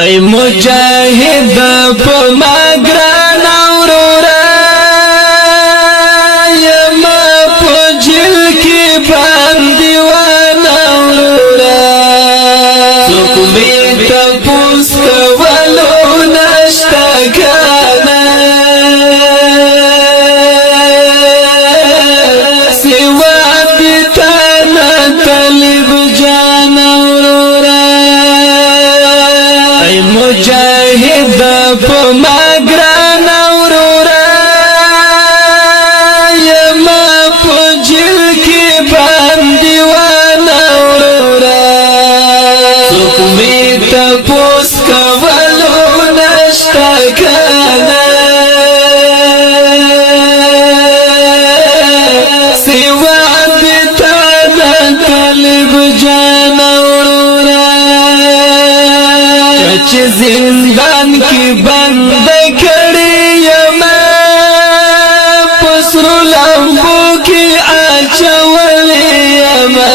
ای مجاهد په ماګران اورورا یما په جل کې باندې وانا اورورا څوک می تپوس کولو نشتا کنه سوا دې تانا طالب جان اورورا ای مجاهد په ماګران اورورا یما په جل کې باندې وانا اورورا څوک می تپوس کولو نشتا کنه سوا دې تانا طالب جان اورورا چې زندان کې بند کړی یما پسرو لمبو کې اچولې یما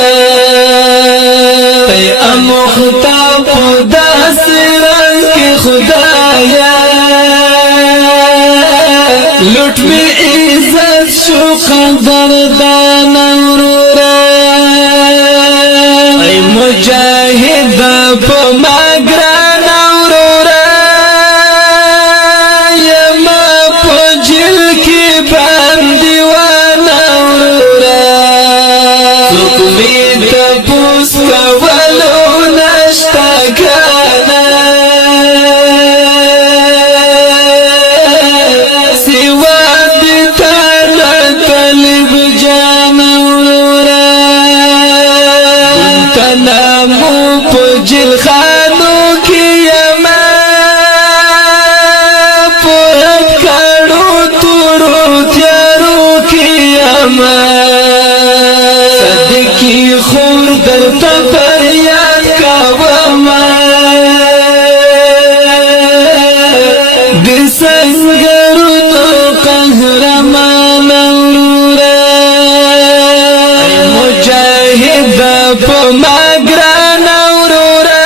ته امختاب داس رنگ کې خدایا لوټ می عزت شو قدردان اورورا ای مجاهد په ماګران اورورا یما په جل کې باندې وانا اورورا څوک می تپوس کولو نشتا کنه سوا دې تانا طالب جان اورورا تنامو په جل خانو کې یما په کړو تورو تیارو کې یما صدقي خور درته فریاد کوما د سنگرونو قهرمان اورورا ای مجاهد په ماګران اورورا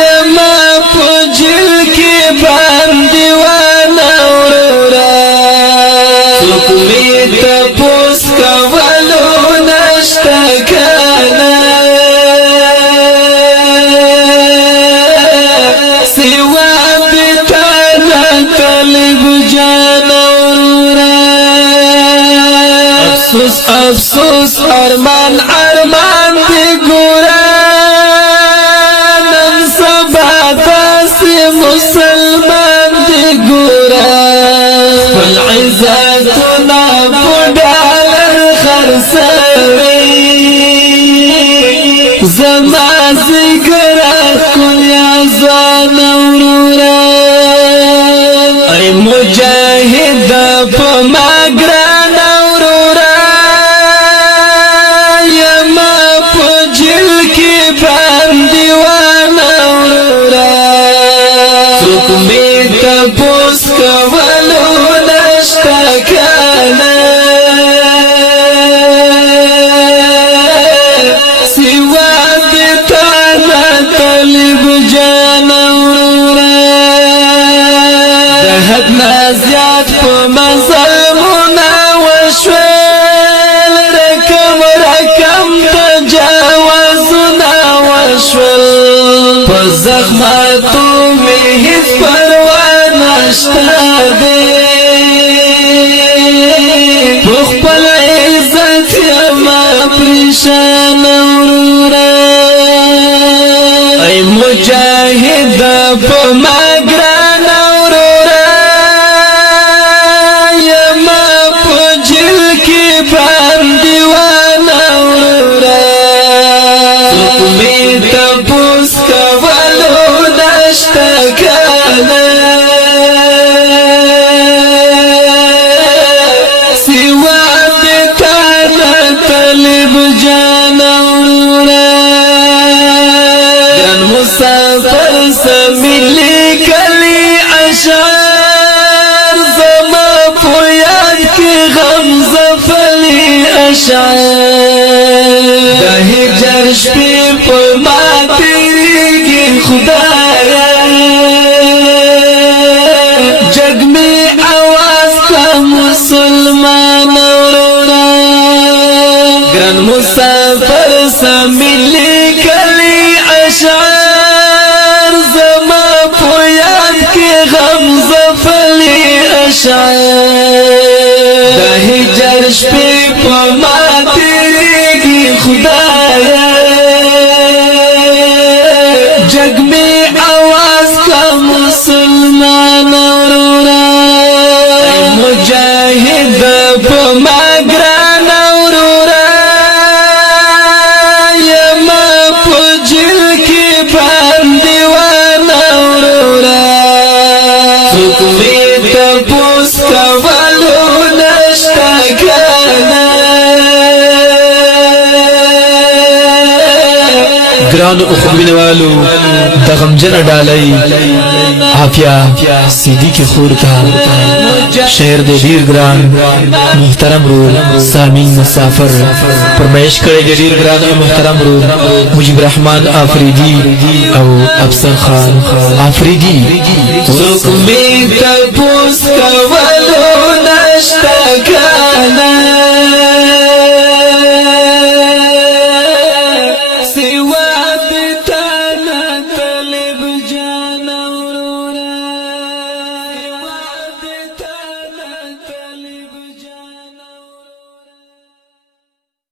یما په جل کې باندې وانا اورورا څوک می تپوس کولو نشتا کنه سوا دې تانا طالب جان اورورا افسوس افسوس ارمان ارمان دی ګورا نن سبا داسې مسلمان دی ګورا خپل عزتونه په ډالر خرڅوي زما ذکر کل ځان اورورا ای مجاهد په ماګران اورورا یما په جل کې باندې وانا اورورا څوک می تپوس کولو نشتا کنه سوا دې تانا طالب جان اورورا د حد نه زیات په مظلمونه وشول رکم تجاوزونه وشول په زخماتو مې هیڅ پروا نشته دی په خپل عزت یما پریشان اورورا ای مجاهد په ماګران اورورا یما په جل کې باندې وانا اورورا څوک می تپوس کولو نشتا کنه سوا دې تانا طالب جان اورورا ګران مسافر سمیلی کلی اشعار زما په یاد کې غم زفلی اشعار د هجر شپې په ما تیریږي خدایا جگ میں آواز کا مسلمان اورورا گران مسافر سمیلی کلی اشعار زما پویان کی غم زفلی اشعار دا ہجر شپی پما تیریگی خدایا جگ میں آواز کا مسلمان اورورا مجاہد پما گران اورورا یما پجل کی باندیوان اورورا سکوی تپوس کولو نشتا کانا گران اخوین والو دغم جن ڈالی عافیہ سیدی کی خور تا شہر دے دیر گران محترم رو سامین مسافر فرمائش کرے دے دیر گران محترم رو مجیب رحمان آفریدی او افسر خان آفریدی سکمی تپوس کولو نشتا